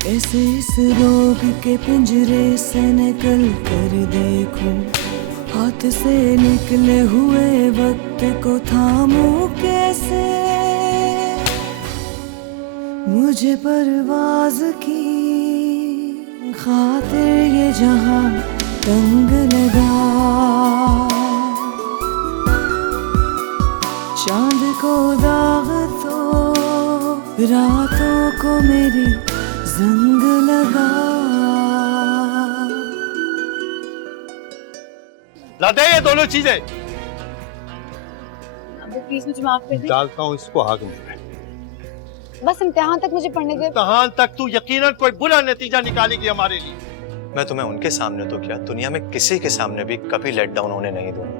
ऐसे इस रोग के पिंजरे से निकल कर देखूं, हाथ से निकले हुए वक्त को थामूं कैसे। मुझे परवाज की खातिर ये जहां तंग लगा, चांद को दाग तो रातों को मेरी जंग लगा। ला दे ये दोनों चीजें। अबे प्लीज मुझे माफ कर दे। डालता हूँ इसको आग में। बस इम्तिहान तक मुझे पढ़ने दे। इम्तिहान तक तू यकीनन कोई बुरा नतीजा निकालेगी हमारे लिए। मैं तुम्हें उनके सामने तो क्या, दुनिया में किसी के सामने भी कभी लेट डाउन होने नहीं दूंगा।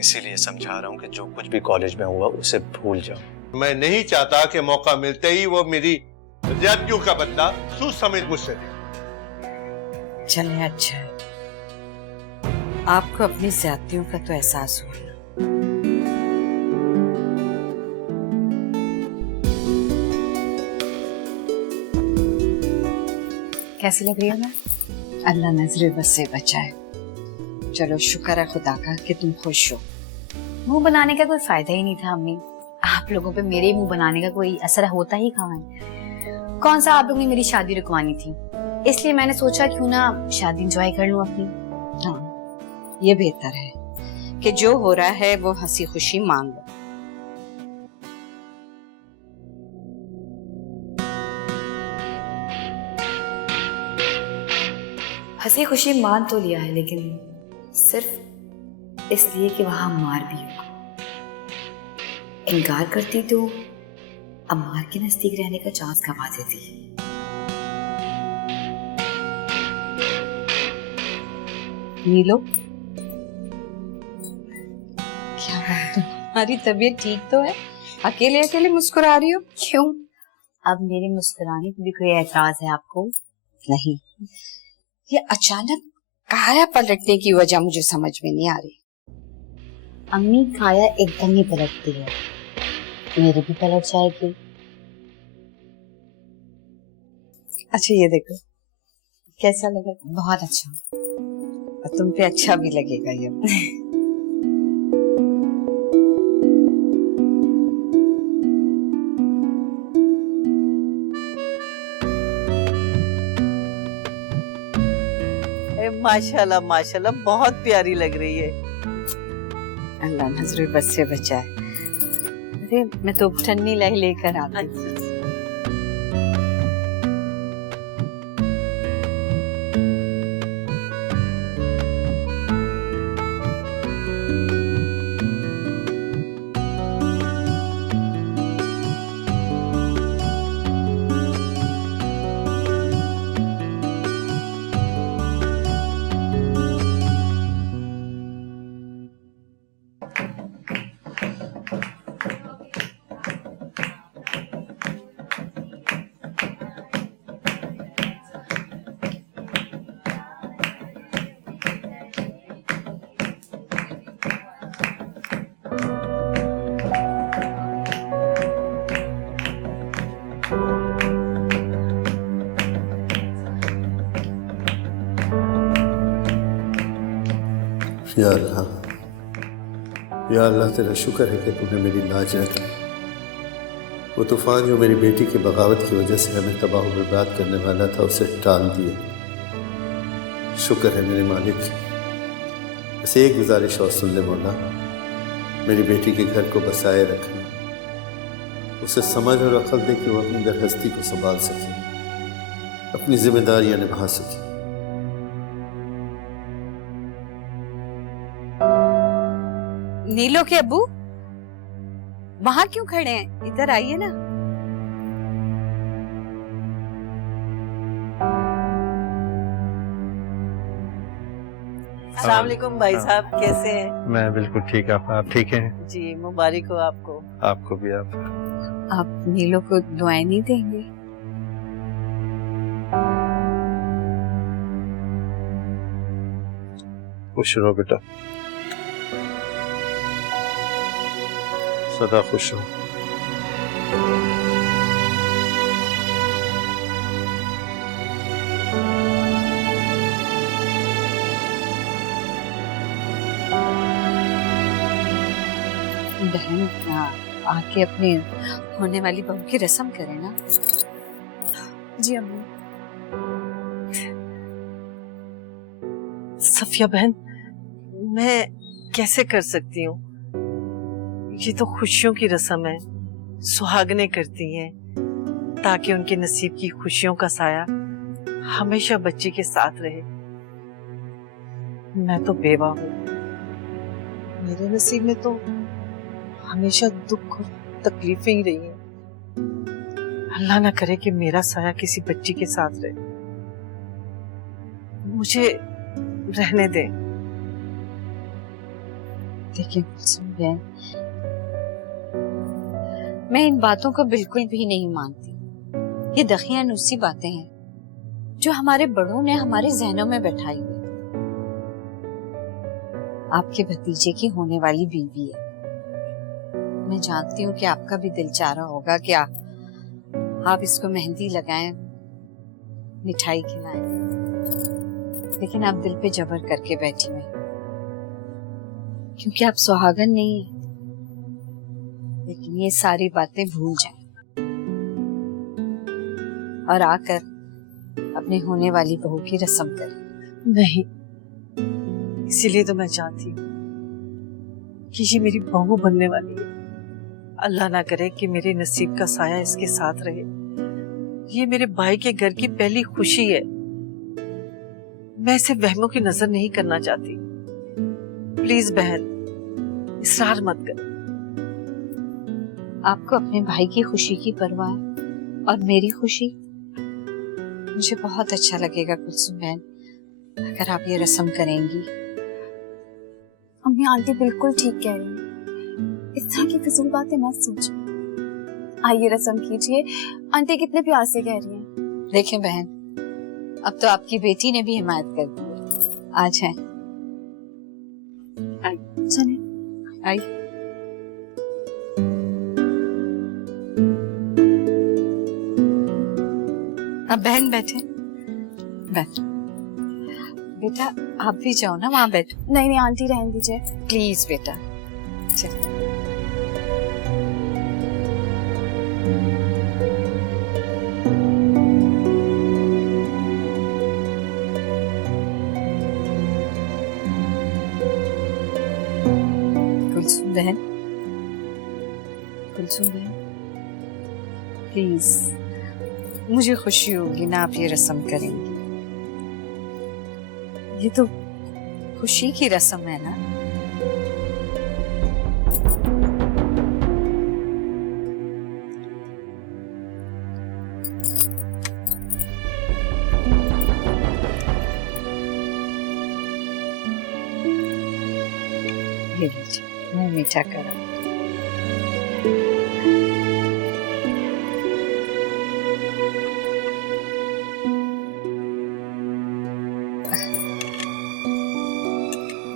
इसीलिए समझा रहा हूँ कि जो कुछ भी कॉलेज में हुआ उसे भूल जाओ। मैं नहीं चाहता कि मौका मिलते ही वो मेरी ज्यादतियों का बदला सूद समेत मुझसे ले। चले अच्छा है, आपको अपनी ज्यादतियों का तो एहसास हुआ। कैसी लग रही है मैं? अल्लाह नजरे बस से बचाए। चलो शुक्र है खुदा का कि तुम खुश हो। मुंह बनाने का कोई फायदा ही नहीं था अम्मी। आप लोगों पे मेरे मुंह बनाने का कोई असर होता ही कहाँ है। कौन सा आप लोगों ने मेरी शादी रुकवानी थी, इसलिए मैंने सोचा क्यों ना शादी एंजॉय कर लूं अपनी। हाँ, ये बेहतर है कि जो हो रहा है वो हंसी खुशी मान लो। हंसी खुशी मान तो लिया है, लेकिन सिर्फ इसलिए कि वहां अम्मार भी होगा। इनकार करती तो अम्मार के नजदीक रहने का चांस गंवा देती। नीलो, क्या बात है, तुम्हारी तबीयत ठीक तो है? अकेले अकेले मुस्कुरा रही हो क्यों? अब मेरे मुस्कुराने पे भी कोई एतराज है आपको? नहीं, ये अचानक काया पलटने की वजह मुझे समझ में नहीं आ रही। अम्मी काया एकदम ही पलटती है, मेरी भी पलट जाएगी। अच्छा ये देखो, कैसा लगा? बहुत अच्छा। और तुम पे अच्छा भी लगेगा ये। माशाल्लाह माशाल्लाह, बहुत प्यारी लग रही है। अल्लाह नजर बस से बचाए। अरे मैं तो ठन्नी लाई लेकर आती। या अल्लाह, या अल्लाह तेरा शुक्र है कि तूने मेरी लाज रख ली। वो तूफान जो मेरी बेटी की बगावत की वजह से हमें तबाह बर्बाद करने वाला था, उसे टाल दिया। शुक्र है मेरे मालिक। बस एक गुजारिश और सुन ले मौला, मेरी बेटी के घर को बसाए रखना, उसे समझ और अक्ल दे कि वो अपनी दरहस्ती को संभाल सके, अपनी जिम्मेदारियां निभा सके। नीलो के अब्बू वहां क्यों खड़े हैं? इधर आइए ना। अस्सलाम वालेकुम भाई साहब, कैसे हैं? मैं बिल्कुल ठीक है, आप ठीक हैं? जी मुबारक हो आपको। आपको भी। आप नीलो को दुआएं नहीं देंगे? खुश रहो बेटा, सदा खुश रहो। बहन आके अपने होने वाली बहू की रस्म करें ना। जी अम्मी। सफिया बहन, मैं कैसे कर सकती हूँ? ये तो खुशियों की रस्म है, सुहागनें करती हैं ताकि उनके नसीब की खुशियों का साया हमेशा बच्ची के साथ रहे। मैं तो बेवा हूँ, मेरे नसीब में तो हमेशा दुख और तकलीफें ही रही हैं। अल्लाह ना करे कि मेरा साया किसी बच्ची के साथ रहे। मुझे रहने दे। देखिए कुलसुम बहन, मैं इन बातों को बिल्कुल भी नहीं मानती। ये दखियानुसी बातें हैं जो हमारे बड़ों ने हमारे जहनों में बैठाई हुई। आपके भतीजे की होने वाली बीवी है। मैं जानती हूँ कि आपका भी दिल चाह रहा होगा कि आप इसको मेहंदी लगाएं, मिठाई खिलाएं, लेकिन आप दिल पे जबर करके बैठी हुई क्योंकि आप सुहागन नहीं है। लेकिन ये सारी बातें भूल जाएं और आकर अपने होने वाली बहू की रस्म करें। नहीं, इसीलिए तो मैं चाहती हूँ कि ये मेरी बहू बनने वाली है। अल्लाह ना करे कि मेरे नसीब का साया इसके साथ रहे। ये मेरे भाई के घर की पहली खुशी है। मैं इसे वहमों की नजर नहीं करना चाहती। प्लीज बहन, इसरार मत कर। आपको अपने भाई की खुशी की परवाह है और मेरी खुशी। मुझे बहुत अच्छा लगेगा कुलसुम बहन अगर आप ये रस्म करेंगी। अम्मी आंटी बिल्कुल ठीक कह रही हैं। इस तरह की फिजूल बातें मत सोचिए। आइए रस्म कीजिए। आंटी कितने प्यार से कह रही हैं। देखें बहन, अब तो आपकी बेटी ने भी हिमायत कर दी है। आज है चले आई। अब बहन बैठे, बैठ। बेटा आप भी जाओ ना, वहां बैठो। नहीं नहीं आंटी रहने दीजिए। प्लीज बेटा चल। कुलसुम बहन, कुलसुम बहन प्लीज, मुझे खुशी होगी ना आप ये रस्म करेंगी। ये तो खुशी की रस्म है ना। ये लीजिए, मुंह मीठा करो।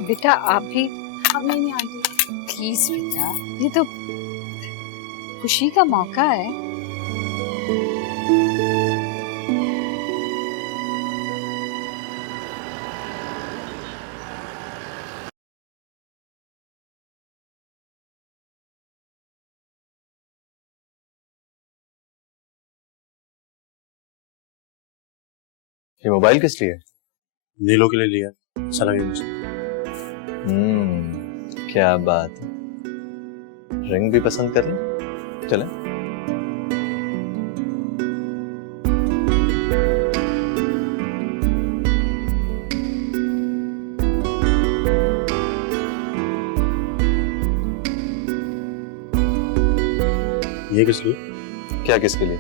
बेटा आप भी। अब नहीं आंटी। प्लीज बेटा, ये तो खुशी का मौका है। ये मोबाइल किस लिए? नीलो के लिए लिया, अच्छा लगे मुझे। क्या बात है। रिंग भी पसंद कर लें, चलें? ये किस लिए? क्या किसके लिए?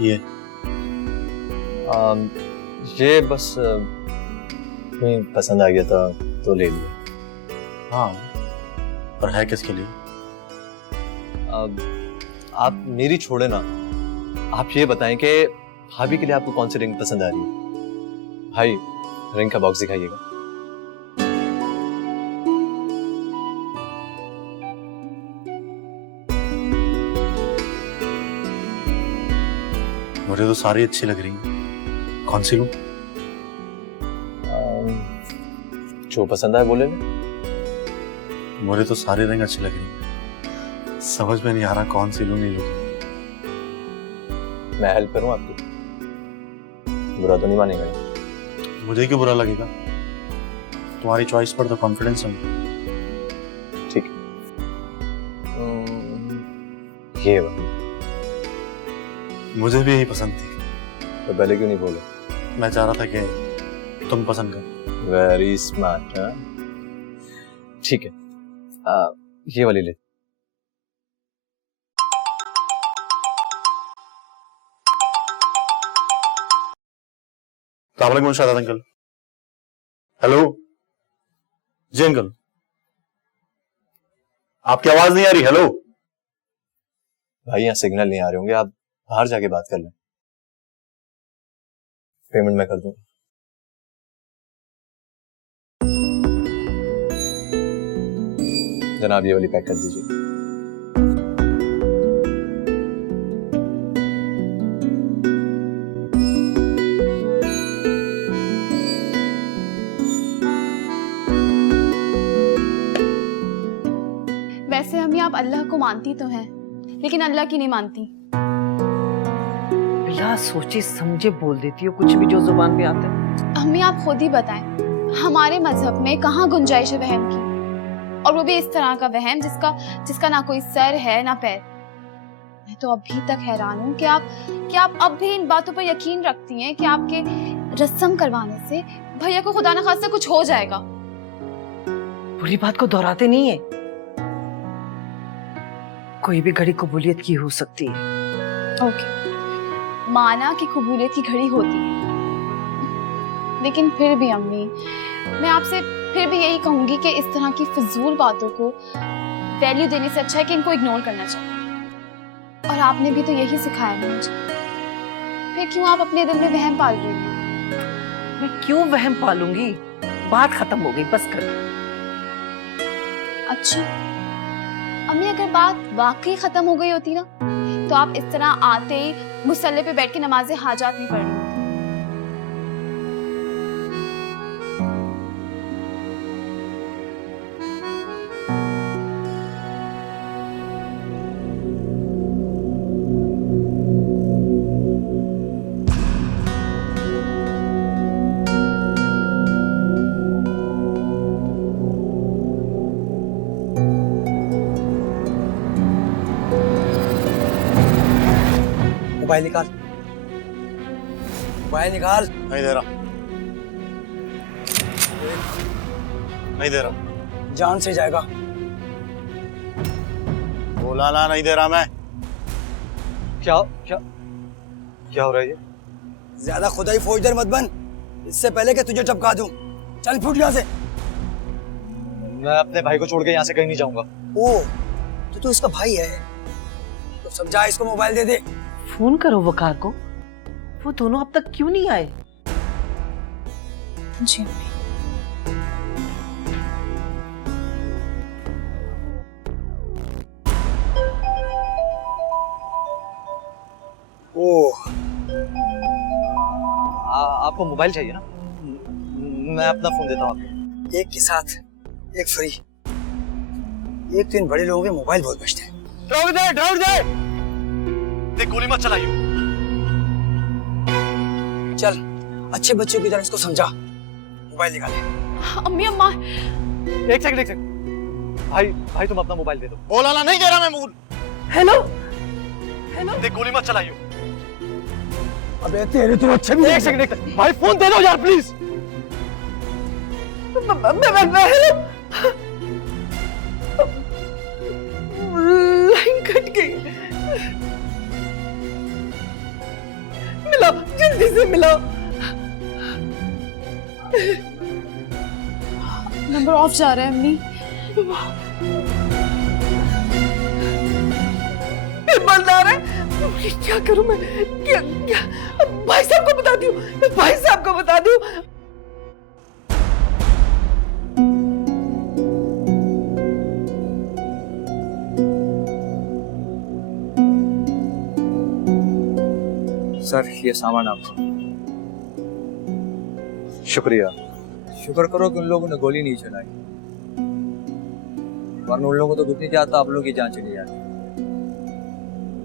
ये बस तुम्हें पसंद आ गया था तो ले लिया। हाँ, पर है किसके लिए? अब आप मेरी छोड़े ना, आप ये बताएं कि भाभी के लिए आपको कौन सी रिंग पसंद आ रही है? भाई, रिंग का बॉक्स दिखाइएगा। मुझे तो सारी अच्छी लग रही हैं, कौन सी लूं? जो पसंद आए बोले ना। मुझे तो सारी रिंग अच्छी लग रही हैं। समझ में नहीं आ रहा कौन सी लूं नहीं लूं। मैं हेल्प करूं आपकी? बुरा तो नहीं मानेगा? मुझे क्यों बुरा लगेगा? तुम्हारी चॉइस पर तो कॉन्फिडेंस है। ठीक है। ये वाली मुझे भी यही पसंद थी। तो पहले क्यों नहीं बोले? मैं चाह रहा था कि तुम पसंद कर। Very smart. ठीक है, ये वाली ले। अस्सलाम शादाब अंकल। हेलो जी अंकल, आपकी आवाज नहीं आ रही। हेलो भाई यहाँ सिग्नल नहीं आ रहे होंगे, आप बाहर जाके बात कर लें। पेमेंट मैं कर दूं। जनाब ये वाली पैक कर दीजिए। वैसे अम्मी आप अल्लाह को मानती तो हैं, लेकिन अल्लाह की नहीं मानती। बिला सोचे समझे बोल देती हो कुछ भी जो जुबान में आता है। अम्मी आप खुद ही बताएं, हमारे मजहब में कहाँ गुंजाइश है वहम की, और वो भी इस तरह का वहम जिसका ना कोई सर है ना पैर। मैं तो अभी तक हैरान हूँ कि आप अब भी इन बातों पर यकीन रखती हैं कि आपके रस्म करवाने से भैया को खुदा न खास्ता कुछ हो जाएगा। बुरी बात को दोहराते नहीं है। कोई भी घड़ी कबूलियत की हो सकती है। ओके, माना कि कबूलियत की घड़ी होती है, लेकिन फिर भी अम्मी मैं आपसे फिर भी यही कहूंगी कि इस तरह की फिजूल बातों को वैल्यू देने से अच्छा है कि इनको इग्नोर करना चाहिए। और आपने भी तो यही सिखाया है मुझे, फिर क्यों आप अपने दिल में वहम पाल रही हैं? मैं क्यों वहम पालूंगी? बात खत्म हो गई, बस कर। अच्छा अम्मी, अगर बात वाकई खत्म हो गई होती ना, तो आप इस तरह आते ही मुसल्ले पे बैठ के नमाज़े हाजात नहीं पढ़ रही होती। मोबाइल निकाल, मोबाइल निकाल। नहीं दे रहा, नहीं दे रहा। जान से जाएगा। बोला ना, नहीं दे रहा मैं। क्या क्या क्या हो रहा है ये? ज्यादा खुदाई फौजदार मत बन, इससे पहले कि तुझे टपका दूं। चल फुट यहाँ से। मैं अपने भाई को छोड़ के यहाँ से कहीं नहीं जाऊंगा। ओ, तो तू इसका भाई है, तो समझा इसको मोबाइल दे दे। फोन करो वकार को, वो दोनों अब तक क्यों नहीं आए? जी अम्मी। ओह, आपको मोबाइल चाहिए ना? मैं अपना फोन देता हूँ आपको। एक के साथ एक फ्री। एक तो इन बड़े लोगों के मोबाइल बहुत बचते हैं। ड्राउड दे। देख गोली मत चलाइयो। चल अच्छे बच्चों की तरह इसको समझा। मोबाइल निकाले। अम्मी अम्मा, एक सेकंड। भाई तुम अपना मोबाइल दे दो। बोला ना, नहीं दे रहा मैं मोबाइल। हेलो हेलो, देख गोली मत चलाइयो। अबे तेरे तो अच्छे भी। एक सेकंड भाई, फोन दे दो यार प्लीज। लाइन कट गई। मिलाओ, जल्दी से मिलाओ। नंबर ऑफ जा रहा है अम्मी। बंद आ रहा है। क्या करूं मैं? क्या भाई साहब को बता दूं? भाई साहब को बता दूं? सर ये सामान आपका। शुक्रिया। शुक्र करो कि उन लोगों ने गोली नहीं चलाई, वरना उन लोगों को तो कुछ नहीं चाहता आप लोगों की जान चली जाती।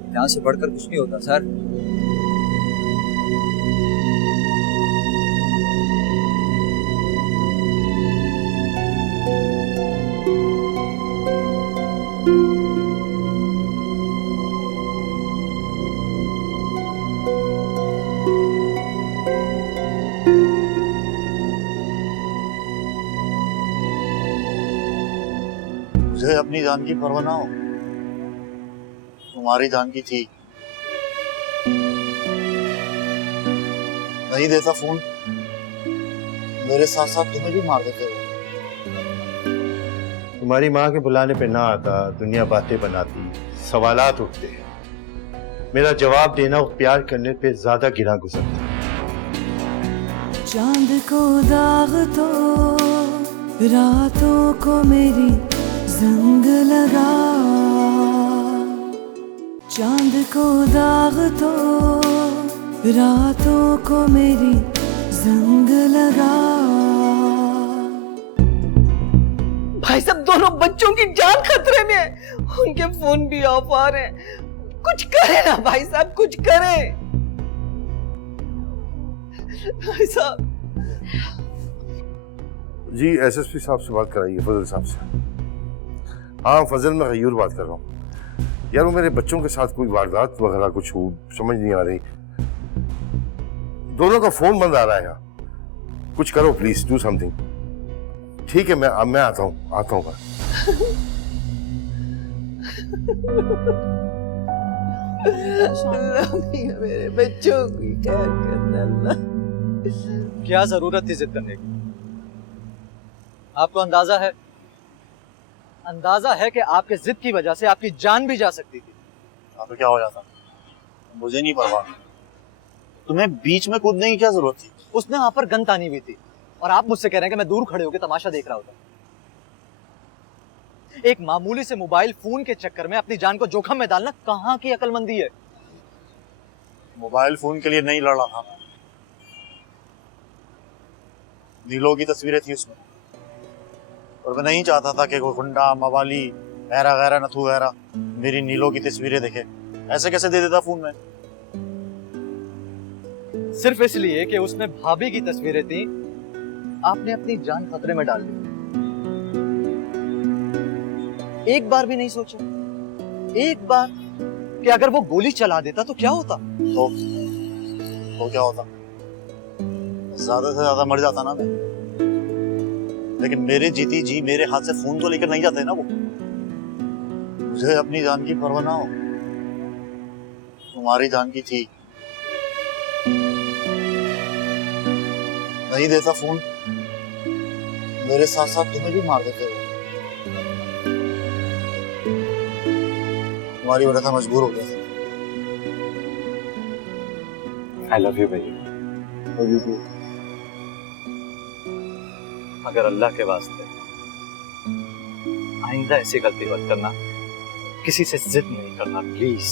यहाँ से बढ़कर कुछ नहीं होता सर। मुझे अपनी जान की परवाह ना हो, तुम्हारी जान की थी। नहीं देता फोन, मेरे साथ साथ तुम्हें भी मार देते हो। तुम्हारी माँ के बुलाने पे ना आता, दुनिया बातें बनाती, सवालात उठते। मेरा जवाब देना और प्यार करने पे ज्यादा गिरा गुजरता। चांद को दाग तो रातों को मेरी जंग लगा, चांद को दाग तो रातों को मेरी जंग लगा। भाई साहब, दोनों बच्चों की जान खतरे में है, उनके फोन भी ऑफ आ रहे हैं। कुछ करें ना भाई साहब, कुछ करें भाई साहब। जी एसएसपी साहब से बात कराइए, फजल साहब से। हाँ फजल, मैं गयूर बात कर रहा हूँ। यार वो मेरे बच्चों के साथ कोई वारदात वगैरह कुछ हो, समझ नहीं आ रही। दोनों का फोन बंद आ रहा है यहाँ। कुछ करो प्लीज, डू समथिंग। ठीक है, मैं आता हूँ घर। मेरे बच्चों की खैर करना अल्लाह। क्या जरूरत थी जिद करने की? आपको अंदाजा है कि आपके जिद की वजह से आपकी जान भी जा सकती थी। तो क्या हो जाता, मुझे नहीं परवाह। तुम्हें बीच में कूदने की क्या जरूरत थी? उसने वहां पर गन तानी हुई थी और आप मुझसे कह रहे हैं कि मैं दूर खड़े होकर तमाशा देख रहा होता। एक मामूली से मोबाइल फोन के चक्कर में अपनी जान को जोखिम में डालना कहाँ की अक्लमंदी है? मोबाइल फोन के लिए नहीं लड़ रहा था मैं। नीलो की तस्वीरें थी उसमें, और मैं नहीं चाहता था कि कोई गुंडा, मवाली, गैरा गैरा नथु गैरा मेरी नीलो की तस्वीरें देखे। ऐसे कैसे दे देता फोन में? सिर्फ इसलिए कि उसमें भाभी की तस्वीरें थी, आपने अपनी जान खतरे में डाल दी। एक बार भी नहीं सोचा, एक बार, कि अगर वो गोली चला देता तो क्या होता? तो क्या होता? ज्यादा से ज्यादा मर जाता ना मैं। लेकिन मेरे जीती जी मेरे हाथ से फोन तो लेकर नहीं जाते ना वो। मुझे अपनी जान की परवाह ना हो, तुम्हारी जान की थी। नहीं देता फोन, मेरे साथ साथ तुम्हें भी मार देते हो। तुम्हारी वजह से मजबूर हो गया था। I love you baby। Love you too। अगर अल्लाह के वास्ते आइंदा ऐसी गलती मत करना, किसी से जिद नहीं करना प्लीज।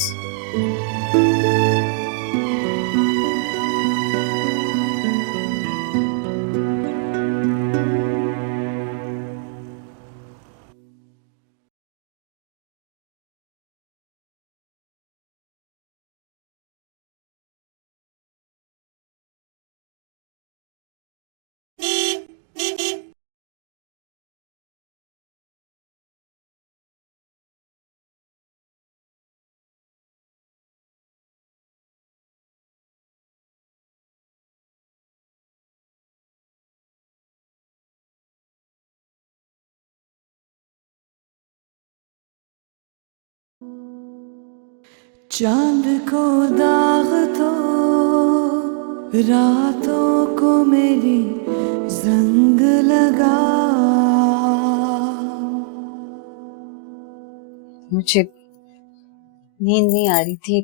चांद को दाग तो रातों को मेरी जंग लगा। मुझे नींद नहीं आ रही थी,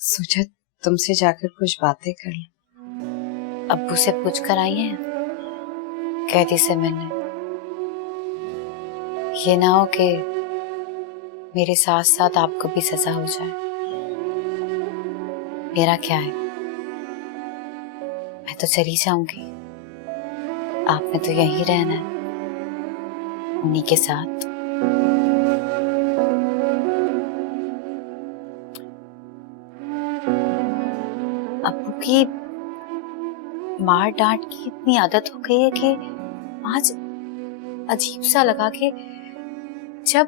सोचा तुमसे जाकर कुछ बातें कर लूं। अब्बू से पूछ कर आई हैं कैदी से मिलने। ये ना हो कि मेरे साथ साथ आपको भी सजा हो जाए। मेरा क्या है, मैं तो चली जाऊंगी, आपने तो यहीं रहना है उन्हीं के साथ। अब्बू की मार डांट की इतनी आदत हो गई है कि आज अजीब सा लगा कि जब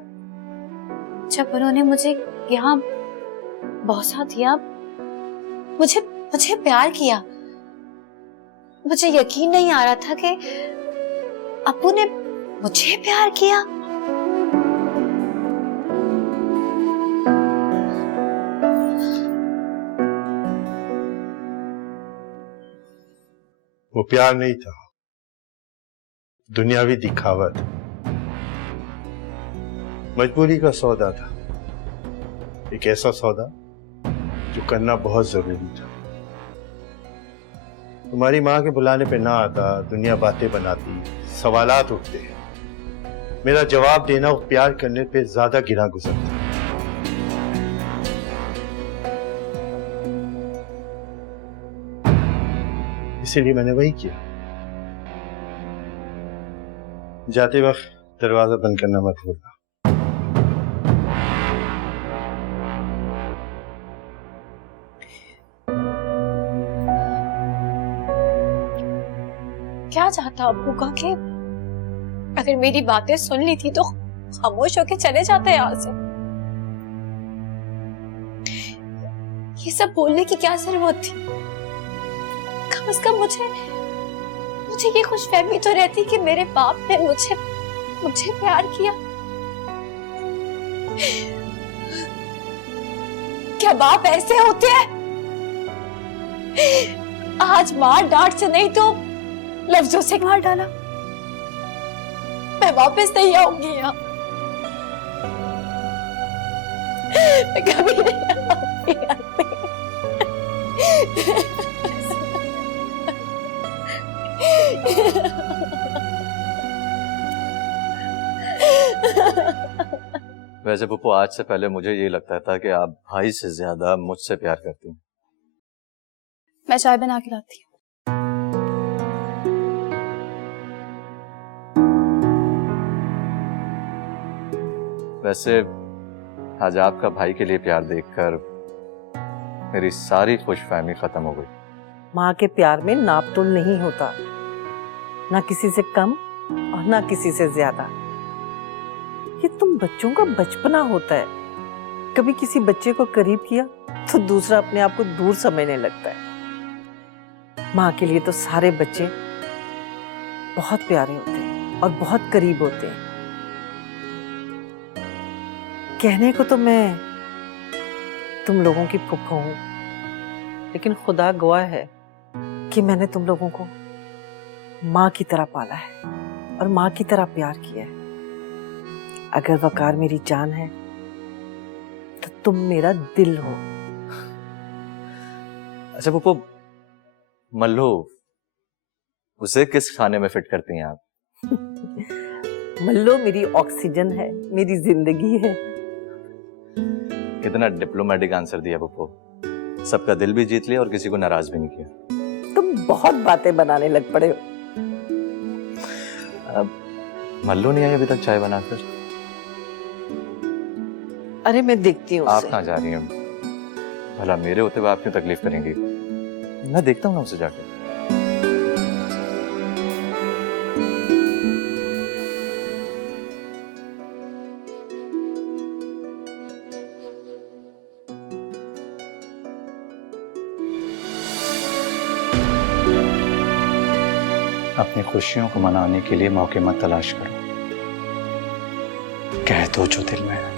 जब उन्होंने मुझे यहाँ बौसा दिया, मुझे मुझे प्यार किया, मुझे यकीन नहीं आ रहा था कि अब्बू ने मुझे प्यार किया। वो प्यार नहीं था, दुनियावी दिखावा था, मजबूरी का सौदा था, एक ऐसा सौदा जो करना बहुत जरूरी था। तुम्हारी माँ के बुलाने पे ना आता, दुनिया बातें बनाती, सवालात उठते, मेरा जवाब देना वो प्यार करने पे ज्यादा गिरा गुजरता। इसीलिए मैंने वही किया। जाते वक्त दरवाजा बंद करना मत भूलना। क्या चाहता अब्बू का कि अगर मेरी बातें सुन ली थी तो खामोश होके चले जाते यहाँ से? ये सब बोलने की क्या जरूरत थी? कम से कम मुझे ये खुशफहमी तो रहती कि मेरे बाप ने मुझे प्यार किया। क्या बाप ऐसे होते हैं? आज मार डांट से नहीं तो लफ्जों से मार डाला। मैं वापस नहीं आऊंगी यहाँ, मैं कभी नहीं आऊंगी यहाँ पे। वैसे पप्पू, आज से पहले मुझे ये लगता था कि आप भाई से ज्यादा मुझसे प्यार करती हैं। मैं चाय बना के लाती हूँ। वैसे आज आपका भाई के लिए प्यार देखकर मेरी सारी खुशफहमी खत्म हो गई। माँ के प्यार में नापतोल नहीं होता, ना किसी से कम और ना किसी से ज्यादा। ये तुम बच्चों का बचपना होता है। कभी किसी बच्चे को करीब किया तो दूसरा अपने आप को दूर समझने लगता है। माँ के लिए तो सारे बच्चे बहुत प्यारे होते हैं और बहुत करीब होते हैं। कहने को तो मैं तुम लोगों की फूफा हूं, लेकिन खुदा गवाह है कि मैंने तुम लोगों को माँ की तरह पाला है और माँ की तरह प्यार किया है। अगर वकार मेरी जान है तो तुम मेरा दिल हो। अच्छा पप्पू, मल्लू उसे किस खाने में फिट करती हैं आप? मल्लो मेरी ऑक्सीजन है, मेरी जिंदगी है। कितना डिप्लोमेटिक आंसर दिया पप्पू। सबका दिल भी जीत लिया और किसी को नाराज भी नहीं किया। तुम बहुत बातें बनाने लग पड़े हो। मल्लू नहीं आई अभी तक चाय बनाकर? अरे मैं देखती हूँ। आप कहाँ जा रही हैं? भला मेरे होते हुए आप क्यों तकलीफ करेंगी? मैं देखता हूँ ना उसे जाकर। अपनी खुशियों को मनाने के लिए मौके मत तलाश करो, कह दो जो दिल में है।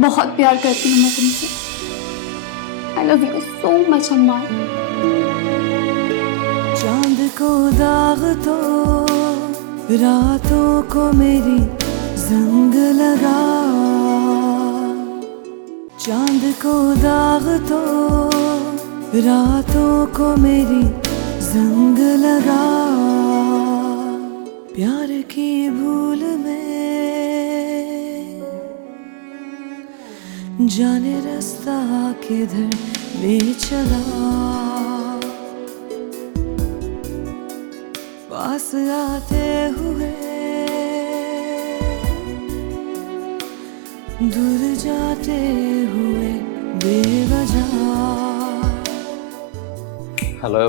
बहुत प्यार करती हूँ मैं तुमसे। I love you so much अम्मा। चांद को दाग तो रातों को मेरी जंग लगा, चांद को दाग तो रातों को मेरी जंग लगा। प्यार की भूल में जाने रास्ता किधर ले चला, पास आते हुए दूर जाते हुए बेवजह। हेलो।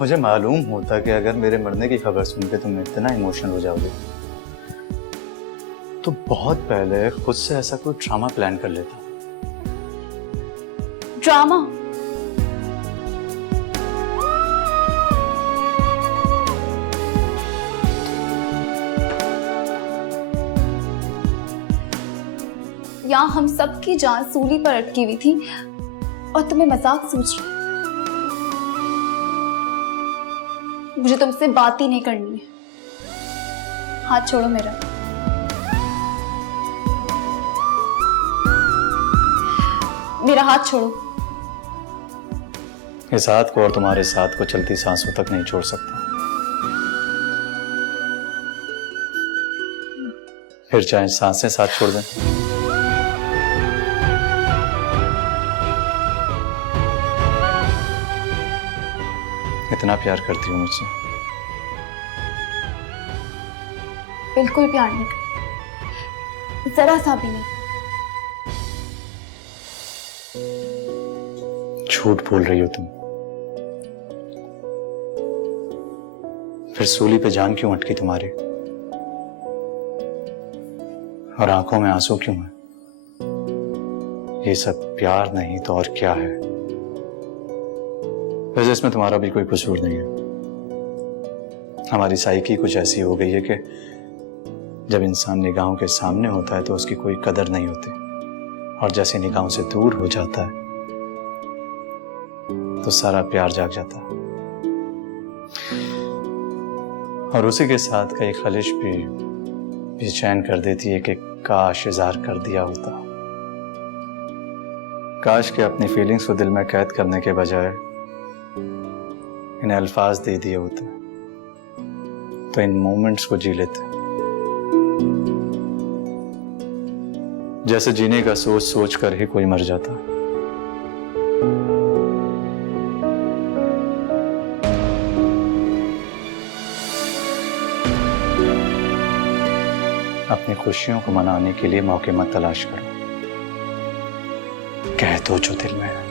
मुझे मालूम होता कि अगर मेरे मरने की खबर सुन के तुम इतना इमोशनल हो जाओगे तो बहुत पहले खुद से ऐसा कोई ड्रामा प्लान कर लेता। ड्रामा? यहाँ हम सबकी जान सूली पर अटकी हुई थी और तुम्हें मजाक सोच रही। मुझे तुमसे बात ही नहीं करनी है। हाथ छोड़ो मेरा। मेरा हाथ छोड़ो। इस हाथ को और तुम्हारे साथ को चलती सांसों तक नहीं छोड़ सकता। फिर चाहे सांसें साथ छोड़ दें। इतना प्यार करती हूँ मुझसे? बिल्कुल प्यार नहीं करती, जरा सा भी नहीं। झूठ बोल रही हो तुम। फिर सूली पे जान क्यों अटकी तुम्हारी? और आंखों में आंसू क्यों है? ये सब प्यार नहीं तो और क्या है? वैसे इसमें तुम्हारा भी कोई कसूर नहीं है। हमारी साइकी कुछ ऐसी हो गई है कि जब इंसान निगाहों के सामने होता है तो उसकी कोई कदर नहीं होती, और जैसे निगाहों से दूर हो जाता है तो सारा प्यार जाग जाता है। और उसी के साथ कई खलिश भी बेचैन कर देती है कि काश इज़हार कर दिया होता। काश के अपनी फीलिंग्स को दिल में कैद करने के बजाय इन्हें अल्फाज दे दिए होते तो इन मोमेंट्स को जी लेते। जैसे जीने का सोच सोच कर ही कोई मर जाता। अपनी खुशियों को मनाने के लिए मौके मत तलाश करो। कह दो जो दिल में है।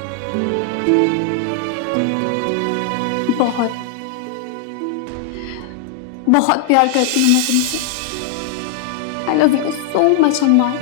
बहुत बहुत प्यार करती हूँ मैं तुमसे। I love you so much अम्मा।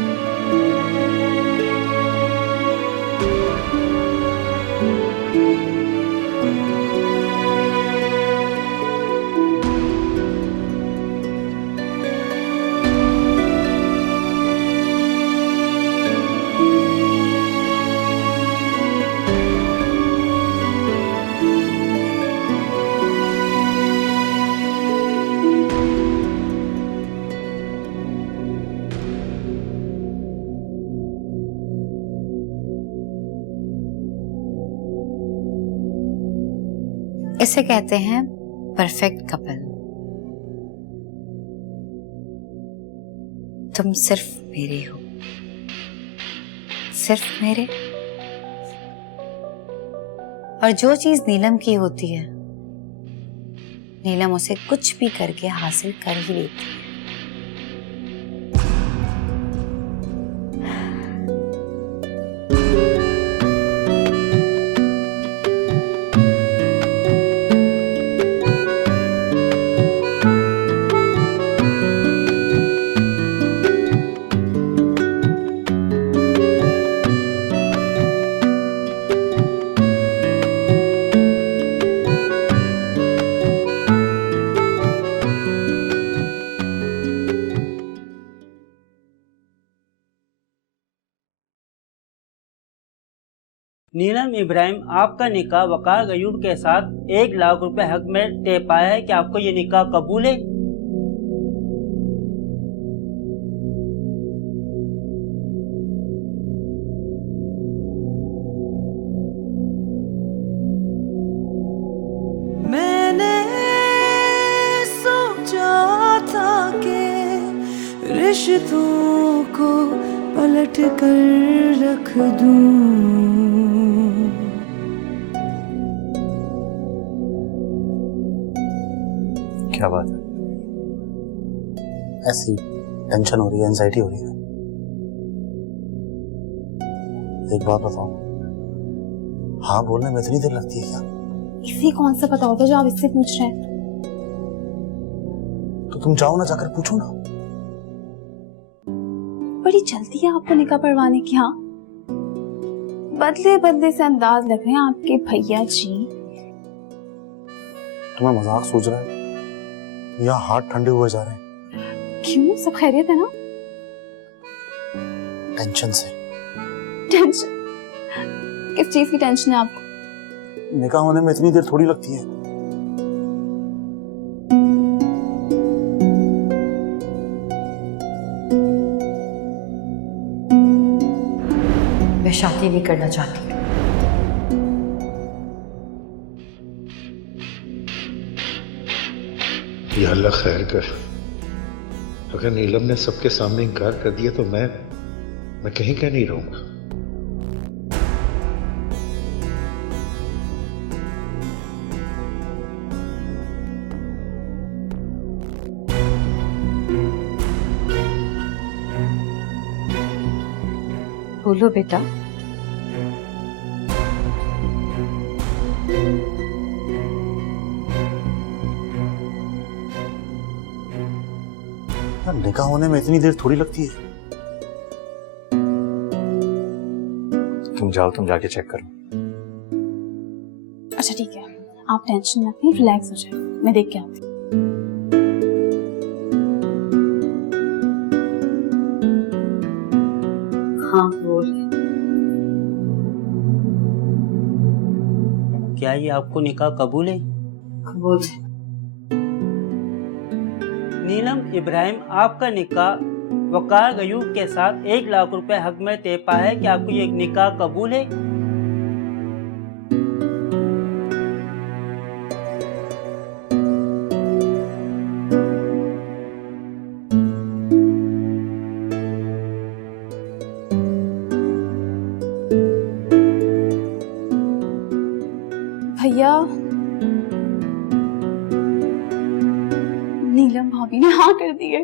इसे कहते हैं परफेक्ट कपल। तुम सिर्फ मेरे हो, सिर्फ मेरे। और जो चीज नीलम की होती है, नीलम उसे कुछ भी करके हासिल कर ही लेती है। नीलम इब्राहिम आपका निकाह वकार गयूर के साथ 1 लाख रुपए हक में तय पाया है कि आपको ये निकाह कबूल है? मैंने सोचा था कि रिश्तों को पलट कर रख दूं। क्या बात है? ऐसी टेंशन हो रही है, एंजाइटी हो रही है। एक बात बताओ, हाँ बोलने में इतनी देर लगती है क्या? इसे कौन सा पता होता जो आप इससे पूछ रहे हैं? तो तुम जाओ ना, जाकर पूछो ना। बड़ी जल्दी है आपको निकाह पढ़वाने की। हाँ, बदले बदले से अंदाज लग रहे हैं आपके भैया जी। तुम्हें मजाक सूझ रहा है या हाथ ठंडे हुए जा रहे हैं? क्यों, सब खैरियत है ना? टेंशन से। टेंशन? किस चीज की टेंशन है आपको? निकाह होने में इतनी देर थोड़ी लगती है। मैं शादी नहीं करना चाहती। या अल्लाह खैर कर। अगर नीलम ने सबके सामने इनकार कर दिया तो मैं कहीं का नहीं रहूंगा। बोलो बेटा। निकाह होने में इतनी देर थोड़ी लगती है। तुम जाओ, तुम जाके चेक करो। अच्छा ठीक है, आप टेंशन मत लीजिए, रिलैक्स हो जाए, मैं देख के आती हूँ। हाँ बोल। क्या ये आपको निकाह कबूल है? कबूल है। नीलम इब्राहिम, आपका निकाह वकार गयूब के साथ 1 लाख रुपए हक में तय पाया है। कि आपको ये निकाह कबूल है? भैया, नीलम भाभी ने हाँ कर दी है।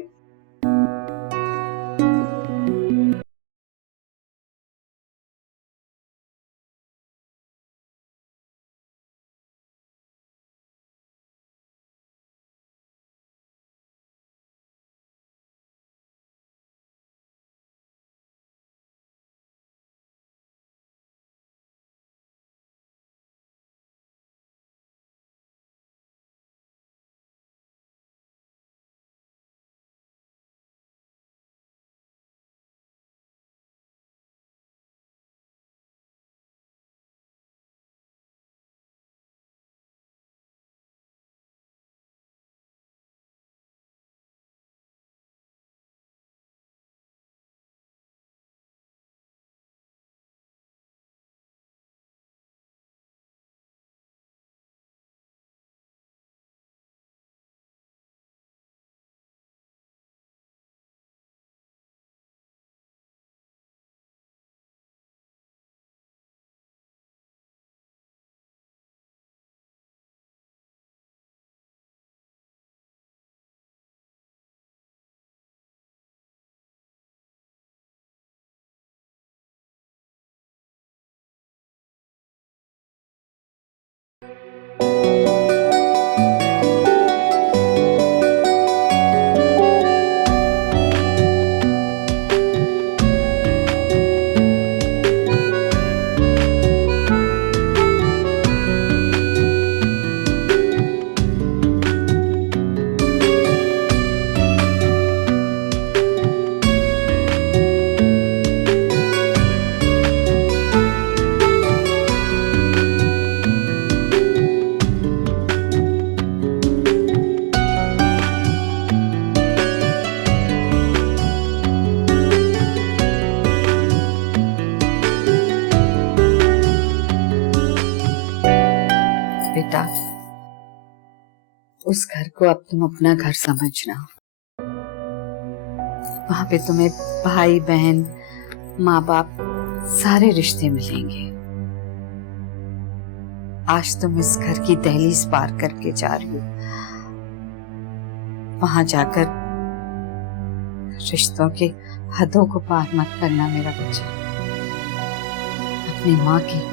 बेटा, उस घर को अब तुम अपना घर समझना। वहां पे तुम्हें भाई बहन, माँ बाप, सारे रिश्ते मिलेंगे। आज तुम इस घर की दहलीज पार करके जा रही हो। वहां जाकर रिश्तों के हदों को पार मत करना मेरा बच्चा। अपनी माँ की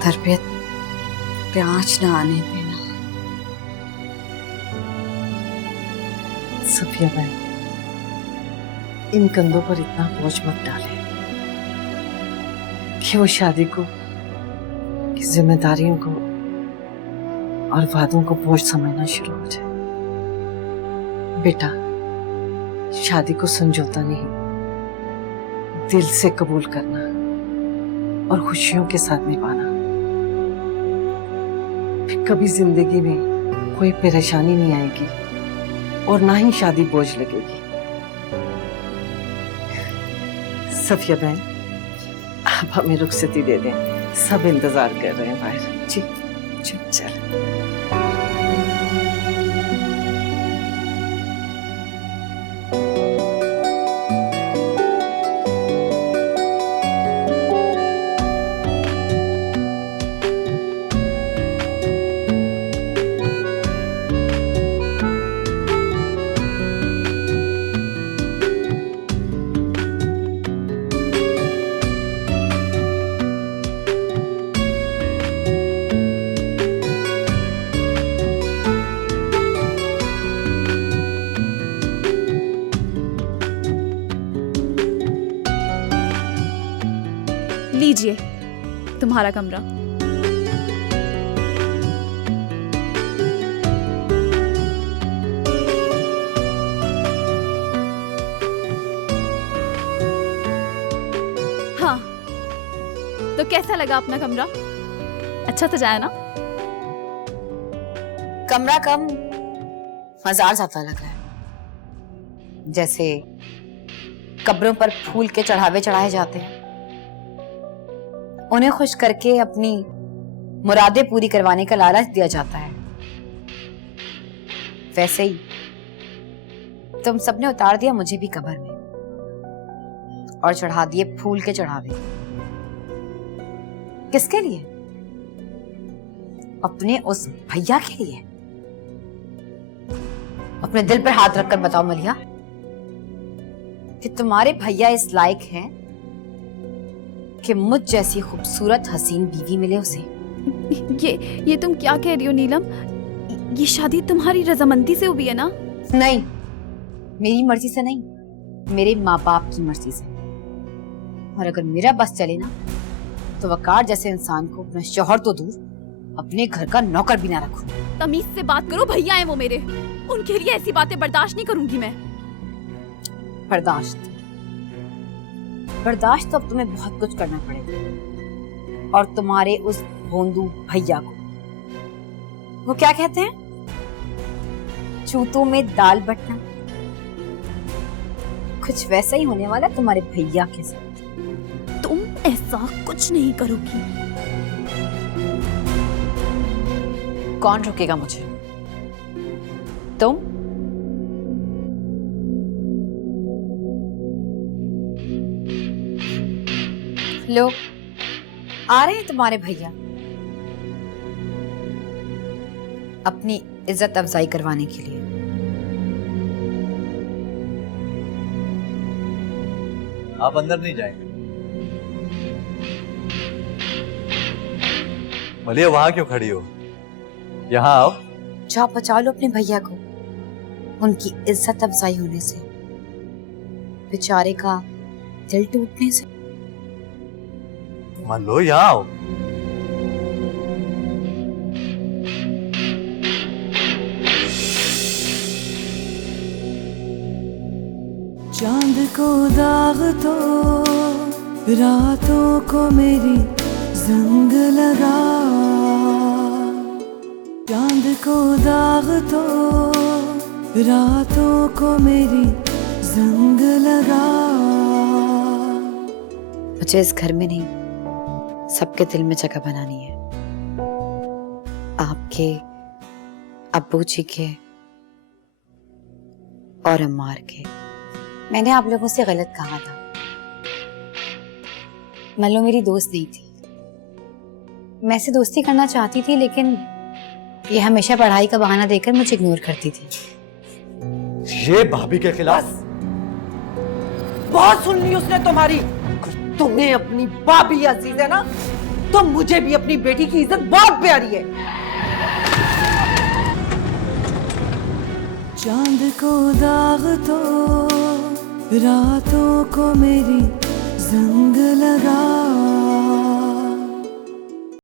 तरबियत पे आँच ना आने देना। सफिया बहन, इन कंधों पर इतना बोझ मत डाले कि वो शादी को, की जिम्मेदारियों को और वादों को बोझ समझना शुरू हो जाए। बेटा, शादी को समझौता नहीं, दिल से कबूल करना और खुशियों के साथ निभाना। फिर कभी जिंदगी में कोई परेशानी नहीं आएगी और ना ही शादी बोझ लगेगी। सफिया बहन, आप हमें रुखसती दे दें, सब इंतजार कर रहे हैं बाहर। जी जी चल। लीजिए तुम्हारा कमरा। हाँ, तो कैसा लगा अपना कमरा? अच्छा सजाया ना? कमरा कम, मजार ज्यादा लगा है। जैसे कब्रों पर फूल के चढ़ावे चढ़ाए जाते हैं, उन्हें खुश करके अपनी मुरादें पूरी करवाने का लालच दिया जाता है। वैसे ही तुम सबने उतार दिया मुझे भी कब्र में और चढ़ा दिए फूल के चढ़ावे। किसके लिए? अपने उस भैया के लिए। अपने दिल पर हाथ रखकर बताओ मलिया कि तुम्हारे भैया इस लायक हैं कि मुझ जैसी खूबसूरत हसीन बीवी मिले उसे। ये तुम क्या कह रही हो नीलम? ये शादी तुम्हारी रजामंदी से हुई है ना? नहीं, मेरी मर्जी से नहीं, मेरे माँ बाप की मर्जी से। और अगर मेरा बस चले ना तो वकार जैसे इंसान को अपना शौहर तो दूर अपने घर का नौकर भी ना रखूं। तमीज से बात करो, भैया हैं वो मेरे, उनके लिए ऐसी बातें बर्दाश्त नहीं करूंगी मैं। बर्दाश्त तो अब तुम्हें बहुत कुछ करना पड़ेगा। और तुम्हारे उस भोंदू भैया को वो क्या कहते हैं, चूतों में दाल बटना, कुछ वैसा ही होने वाला तुम्हारे भैया के साथ। तुम ऐसा कुछ नहीं करोगी। कौन रोकेगा मुझे? तुम? लो, आ रहे हैं तुम्हारे भैया अपनी इज्जत अफजाई करवाने के लिए। आप अंदर नहीं जाएंगे? मलिया, वहां क्यों खड़ी हो? यहाँ आओ। जाओ बचा लो अपने भैया को उनकी इज्जत अफजाई होने से, बेचारे का दिल टूटने से। मान लो, यहाँ आओ। चांद को दाग तो रातों को मेरी जंग लगा, चांद को दाग तो रातों को मेरी जंग लगा। मुझे इस घर में नहीं, सबके दिल में जगह बनानी है। आपके, अब्बू जी के और अम्मार के। मैंने आप लोगों से गलत कहा था। मल्लो मेरी दोस्त नहीं थी, मैं से दोस्ती करना चाहती थी, लेकिन ये हमेशा पढ़ाई का बहाना देकर मुझे इग्नोर करती थी। ये भाभी के खिलाफ बहुत सुन ली उसने तुम्हारी। तुम्हें अपनी भाभी अजीज है ना, तो मुझे भी अपनी बेटी की इज्जत बहुत प्यारी है। चांद को दाग तो रातों को मेरी जंग लगा